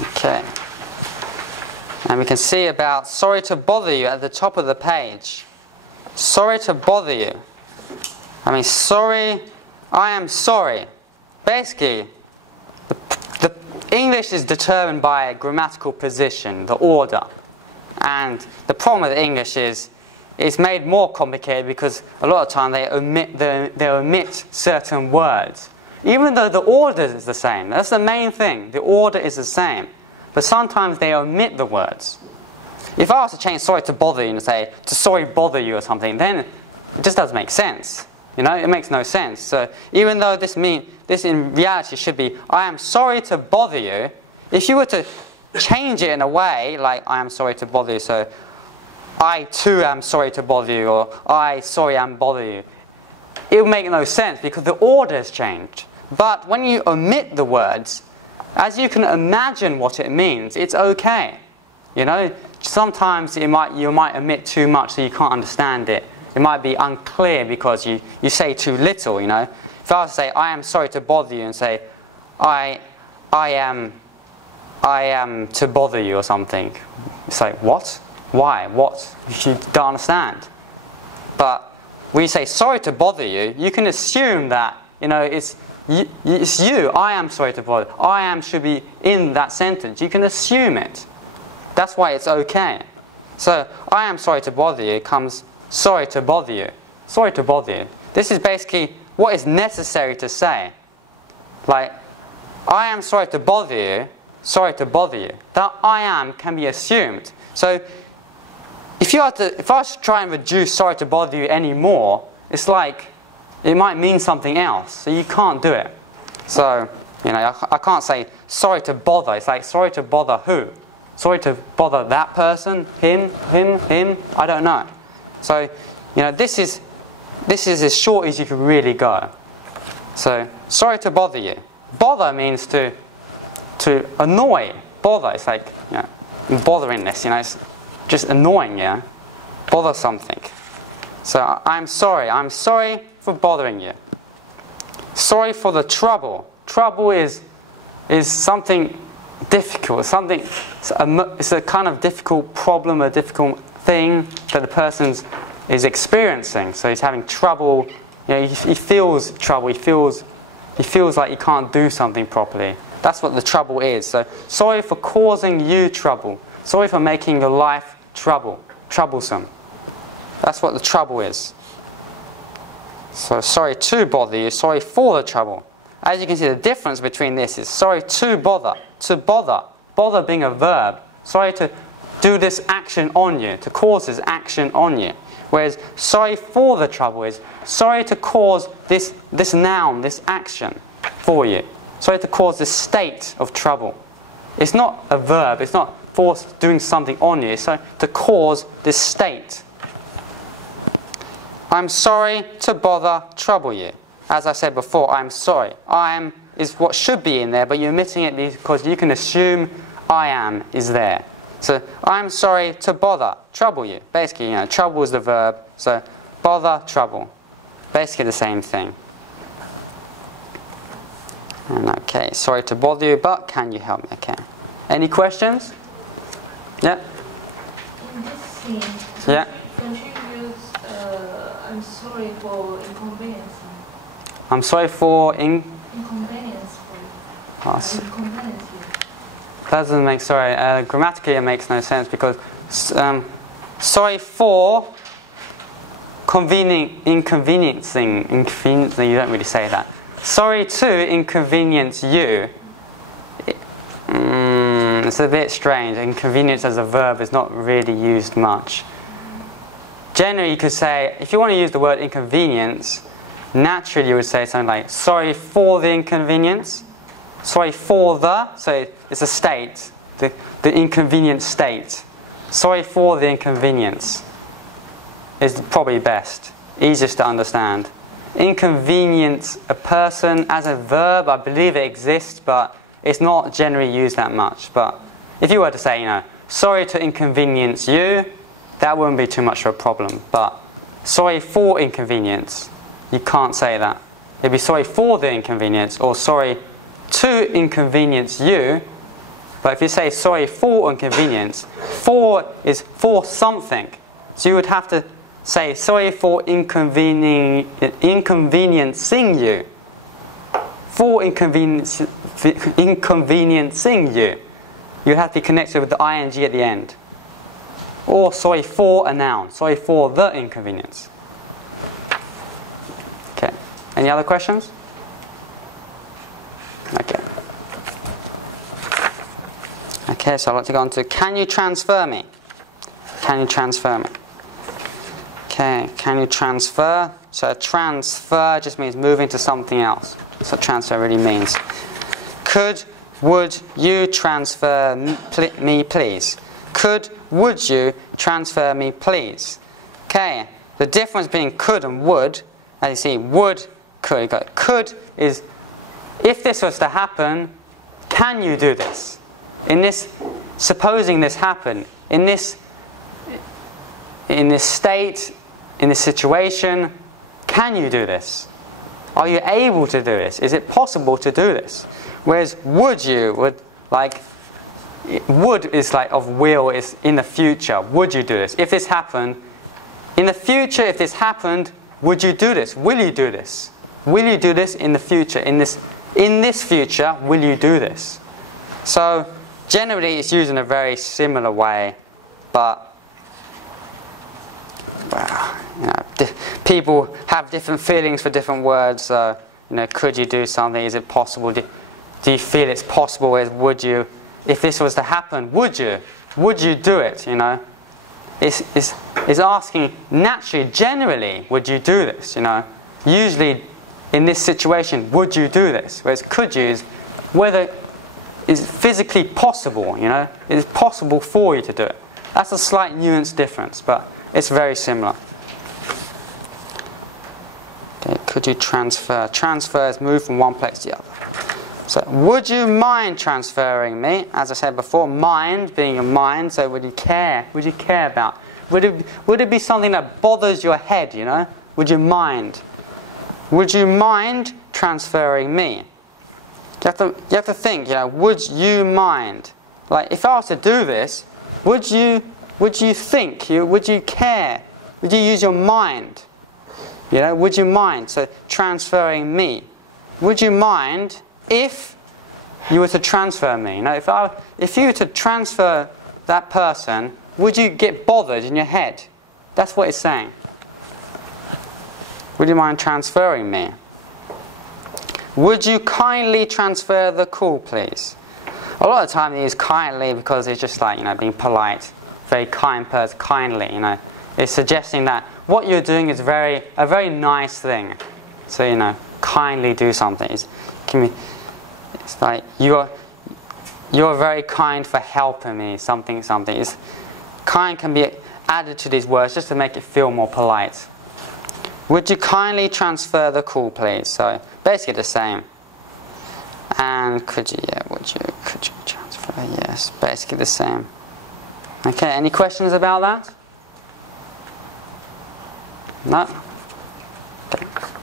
Okay. And we can see about sorry to bother you at the top of the page. Sorry to bother you. I mean, sorry, I am sorry. Basically, the English is determined by a grammatical position, the order. And the problem with English is it's made more complicated because a lot of time they omit certain words. Even though the order is the same. That's the main thing. The order is the same. But sometimes they omit the words. If I was to change sorry to bother you and say to sorry bother you or something, then it just doesn't make sense. You know, it makes no sense. So even though this in reality should be I am sorry to bother you, if you were to change it in a way like I am sorry to bother you, so I too am sorry to bother you, or I sorry am bother you, it will make no sense because the order has changed. But when you omit the words, as you can imagine what it means, it's okay. You know, sometimes you might omit too much so you can't understand it. It might be unclear because you say too little, you know. If I was to say, I am sorry to bother you, and say, I am to bother you or something. It's like, what? Why? What? You don't understand. But when you say sorry to bother you, you can assume that, you know, it's you. I am sorry to bother. I am should be in that sentence. You can assume it. That's why it's okay. So, I am sorry to bother you comes sorry to bother you. Sorry to bother you. This is basically what is necessary to say. Like, I am sorry to bother you. Sorry to bother you. That I am can be assumed. So, if I was to try and reduce sorry to bother you anymore, it's like it might mean something else. So you can't do it. So, you know, I can't say sorry to bother. It's like sorry to bother who? Sorry to bother that person? Him? I don't know. So, you know, this is as short as you can really go. So, sorry to bother you. Bother means to annoy. Bother. It's like, you know, botheringness, you know, it's just annoying, yeah? Bother something. So, I'm sorry for bothering you. Sorry for the trouble. Trouble is something difficult, it's a kind of difficult problem, a difficult thing that the person is experiencing. So he's having trouble, you know, he feels trouble, he feels like he can't do something properly. That's what the trouble is. So, sorry for causing you trouble. Sorry for making your life troublesome. That's what the trouble is. So, sorry to bother you, sorry for the trouble. As you can see, the difference between this is sorry to bother. To bother. Bother being a verb. Sorry to do this action on you, to cause this action on you. Whereas sorry for the trouble is sorry to cause this noun, this action for you. Sorry to cause this state of trouble. It's not a verb, it's not force doing something on you, it's sorry to cause this state. I'm sorry to bother, trouble you. As I said before, I'm sorry. I am is what should be in there, but you're omitting it because you can assume I am is there. So, I'm sorry to bother, trouble you. Basically, you know, trouble is the verb, so bother, trouble. Basically the same thing. And okay, sorry to bother you, but can you help me? Okay. Any questions? Yeah? In this scene, yeah? Don't you use I'm sorry for inconvenience? I'm sorry for inconvenience for you. Inconvenience you. That doesn't make, sorry, grammatically it makes no sense because sorry for inconveniencing, you don't really say that. Sorry to inconvenience you. It's a bit strange. Inconvenience as a verb is not really used much. Generally you could say, if you want to use the word inconvenience, naturally you would say something like, sorry for the inconvenience. Sorry for the, so it's a state, the inconvenient state. Sorry for the inconvenience is probably best, easiest to understand. Inconvenience a person as a verb, I believe it exists, but it's not generally used that much. But if you were to say, you know, sorry to inconvenience you, that wouldn't be too much of a problem. But sorry for inconvenience, you can't say that. It'd be sorry for the inconvenience or sorry to inconvenience you, But if you say sorry for inconvenience, for is for something. So you would have to say sorry for inconveniencing you. For inconveniencing you. You have to be connected with the ing at the end. Or sorry for a noun. Sorry for the inconvenience. Okay. Any other questions? Okay. Okay, so I'd like to go on to, can you transfer me? Can you transfer me? Okay, can you transfer? So transfer just means moving to something else. That's what transfer really means. Would you transfer me please? Would you transfer me please? Okay, the difference between could and would, as you see, would, could. Could is, if this was to happen, can you do this? In this, supposing this happened, in this state, in this situation, can you do this? Are you able to do this? Is it possible to do this? Whereas would you, would is like of will, is in the future. Would you do this? If this happened, in the future, if this happened, would you do this? Will you do this? Will you do this in the future? In this future, will you do this? So generally, it's used in a very similar way, but well, you know, people have different feelings for different words. So, you know, could you do something? Is it possible? Do you feel it's possible? Would you? If this was to happen, would you? Would you do it? You know, it's asking naturally, generally, would you do this? You know, usually in this situation, would you do this? Whereas could you is whether it's physically possible. You know, it's possible for you to do it. That's a slight nuance difference, but it's very similar. Okay, could you transfer? Transfer is move from one place to the other. So, would you mind transferring me? As I said before, mind being your mind. So, would you care? Would you care about? Would it be something that bothers your head? You know? Would you mind? Would you mind transferring me? You have to think. You know, would you mind? Like, if I was to do this, would you think? Would you care? Would you use your mind? You know, would you mind? So, transferring me. Would you mind if you were to transfer me? You know, if you were to transfer that person, would you get bothered in your head? That's what it's saying. Would you mind transferring me? Would you kindly transfer the call, please? A lot of the time they use kindly because it's just like, you know, being polite. Very kind person, kindly, you know. It's suggesting that what you're doing is a very nice thing. So, you know, kindly do something. It's like you're very kind for helping me. Something. It's, kind can be added to these words just to make it feel more polite. Would you kindly transfer the call, please? So basically the same. And could you transfer? Yes, basically the same. Okay, any questions about that? No?